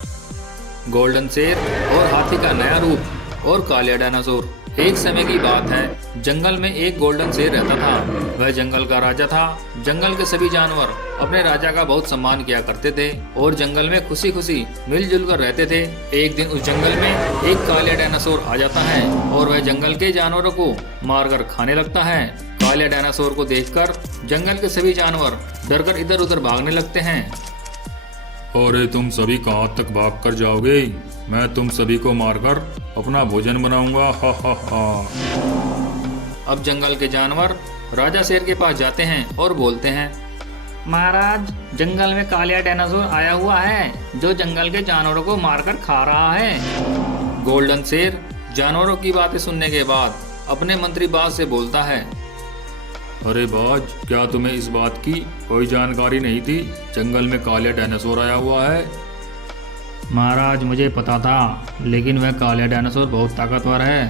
Golden शेर और हाथी का नया रूप और कालिया डायनासोर। एक समय की बात है, जंगल में एक गोल्डन शेर रहता था। वह जंगल का राजा था। जंगल के सभी जानवर अपने राजा का बहुत सम्मान किया करते थे और जंगल में खुशी खुशी मिलजुल कर रहते थे। एक दिन उस जंगल में एक कालिया डायनासोर आ जाता है और वह जंगल के जानवरों को मारकर खाने लगता है। कालिया डायनासोर को देखकर जंगल के सभी जानवर डरकर इधर उधर भागने लगते हैं। अरे तुम सभी कहाँ तक भाग कर जाओगे? मैं तुम सभी को मारकर अपना भोजन बनाऊंगा। हा हा हा। अब जंगल के जानवर राजा शेर के पास जाते हैं और बोलते हैं, महाराज, जंगल में कालिया डायनासोर आया हुआ है जो जंगल के जानवरों को मारकर खा रहा है। गोल्डन शेर जानवरों की बातें सुनने के बाद अपने मंत्री बाज से बोलता है, अरे बाज, क्या तुम्हें इस बात की कोई जानकारी नहीं थी? जंगल में कालिया डायनासोर आया हुआ है। महाराज, मुझे पता था, लेकिन वह कालिया डायनासोर बहुत ताकतवर है।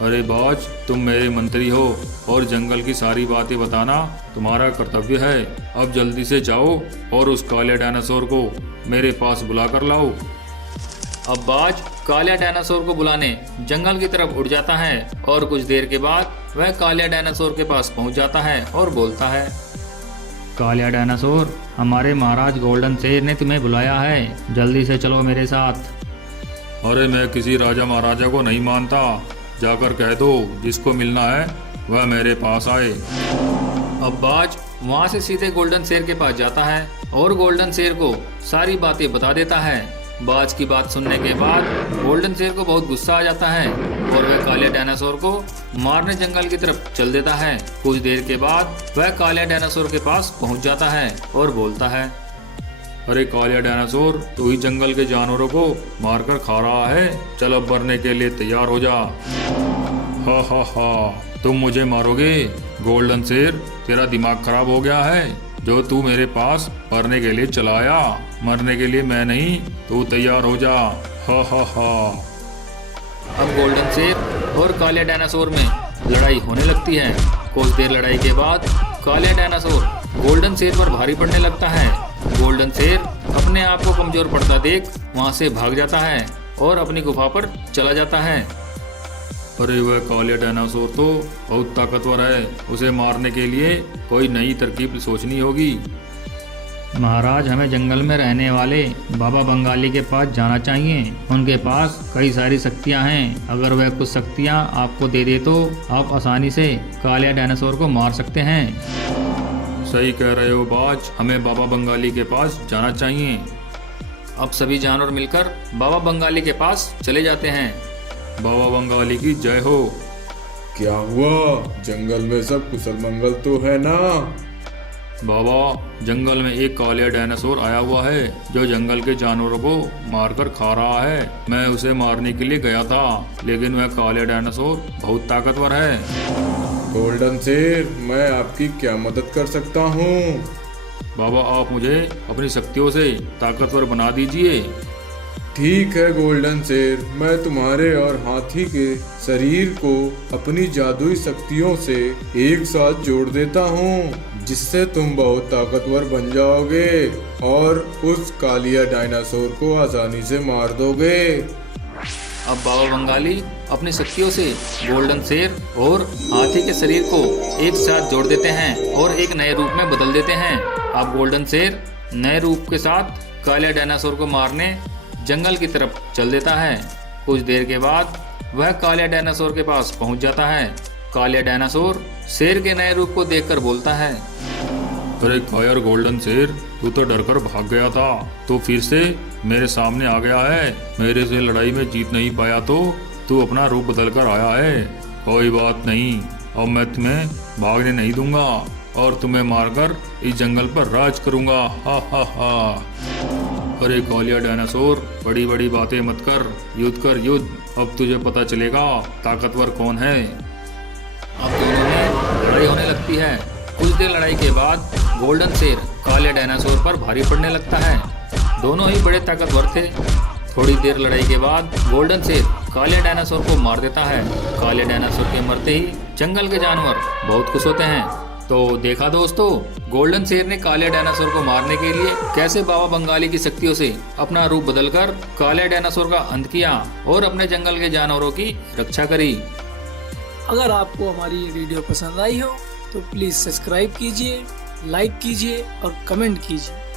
अरे बाज, तुम मेरे मंत्री हो और जंगल की सारी बातें बताना तुम्हारा कर्तव्य है। अब जल्दी से जाओ और उस कालिया डायनासोर को मेरे पास बुला कर लाओ। अब बाज कालिया डायनासोर को बुलाने जंगल की तरफ उड़ जाता है और कुछ देर के बाद वह कालिया डायनासोर के पास पहुंच जाता है और बोलता है, कालिया डायनासोर, हमारे महाराज गोल्डन शेर ने तुम्हें बुलाया है, जल्दी से चलो मेरे साथ। अरे मैं किसी राजा महाराजा को नहीं मानता। जाकर कह दो जिसको मिलना है वह मेरे पास आए। अब बाज वहां से सीधे गोल्डन शेर के पास जाता है और गोल्डन शेर को सारी बातें बता देता है। बाज की बात सुनने के बाद गोल्डन शेर को बहुत गुस्सा आ जाता है और वह कालिया डायनासोर को मारने जंगल की तरफ चल देता है। कुछ देर के बाद वह कालिया डायनासोर के पास पहुंच जाता है और बोलता है, अरे कालिया डायनासोर, तू ही जंगल के जानवरों को मारकर खा रहा है। चल अब मरने के लिए तैयार हो जा। हा हा हा, तुम मुझे मारोगे? गोल्डन शेर, तेरा दिमाग खराब हो गया है? जो तू मेरे पास मरने के लिए चलाया, मरने के लिए मैं नहीं, तू तैयार हो जा। हा हा हा। अब गोल्डन शेर और कालिया डायनासोर में लड़ाई होने लगती है। कुछ देर लड़ाई के बाद कालिया डायनासोर गोल्डन शेर पर भारी पड़ने लगता है। गोल्डन शेर अपने आप को कमजोर पड़ता देख वहां से भाग जाता है और अपनी गुफा पर चला जाता है। अरे वह कालिया डायनासोर तो बहुत ताकतवर है, उसे मारने के लिए कोई नई तरकीब सोचनी होगी। महाराज, हमें जंगल में रहने वाले बाबा बंगाली के पास जाना चाहिए। उनके पास कई सारी शक्तियां हैं। अगर वह कुछ शक्तियां आपको दे दे तो आप आसानी से कालिया डायनासोर को मार सकते हैं। सही कह रहे हो बाज, हमें बाबा बंगाली के पास जाना चाहिए। अब सभी जानवर मिलकर बाबा बंगाली के पास चले जाते हैं। बाबा बंगाली की जय हो। क्या हुआ? जंगल में सब कुशल मंगल तो है ना? बाबा, जंगल में एक कालिया डायनासोर आया हुआ है जो जंगल के जानवरों को मारकर खा रहा है। मैं उसे मारने के लिए गया था, लेकिन वह कालिया डायनासोर बहुत ताकतवर है। गोल्डन शेर, मैं आपकी क्या मदद कर सकता हूँ? बाबा, आप मुझे अपनी शक्तियों से ताकतवर बना दीजिए। ठीक है गोल्डन शेर, मैं तुम्हारे और हाथी के शरीर को अपनी जादुई शक्तियों से एक साथ जोड़ देता हूँ, जिससे तुम बहुत ताकतवर बन जाओगे और उस कालिया डायनासोर को आसानी से मार दोगे। अब बाबा बंगाली अपनी शक्तियों से गोल्डन शेर और हाथी के शरीर को एक साथ जोड़ देते हैं और एक नए रूप में बदल देते हैं। अब गोल्डन शेर नए रूप के साथ कालिया डायनासोर को मारने जंगल की तरफ चल देता है। कुछ देर के बाद वह कालिया डायनासोर के पास पहुंच जाता है। कालिया डायनासोर शेर के नए रूप को देखकर बोलता है, अरे कायर गोल्डन शेर, तू तो डरकर भाग गया था, तो फिर से मेरे सामने आ गया है। मेरे से लड़ाई में जीत नहीं पाया तो तू अपना रूप बदल कर आया है। कोई बात नहीं, अब मैं तुम्हें भागने नहीं दूंगा और तुम्हें मारकर इस जंगल पर राज करूंगा। हा हा हा। अरे कालिया डायनासोर, बड़ी बड़ी बातें मत कर, युद्ध कर युद्ध। अब तुझे पता चलेगा ताकतवर कौन है। अब दोनों में लड़ाई होने लगती है। कुछ देर लड़ाई के बाद गोल्डन शेर कालिया डायनासोर पर भारी पड़ने लगता है। दोनों ही बड़े ताकतवर थे। थोड़ी देर लड़ाई के बाद गोल्डन शेर कालिया डायनासोर को मार देता है। कालिया डायनासोर के मरते ही जंगल के जानवर बहुत खुश होते हैं। तो देखा दोस्तों, गोल्डन शेर ने काले डायनासोर को मारने के लिए कैसे बाबा बंगाली की शक्तियों से अपना रूप बदलकर काले डायनासोर का अंत किया और अपने जंगल के जानवरों की रक्षा करी। अगर आपको हमारी ये वीडियो पसंद आई हो तो प्लीज़ सब्सक्राइब कीजिए, लाइक कीजिए और कमेंट कीजिए।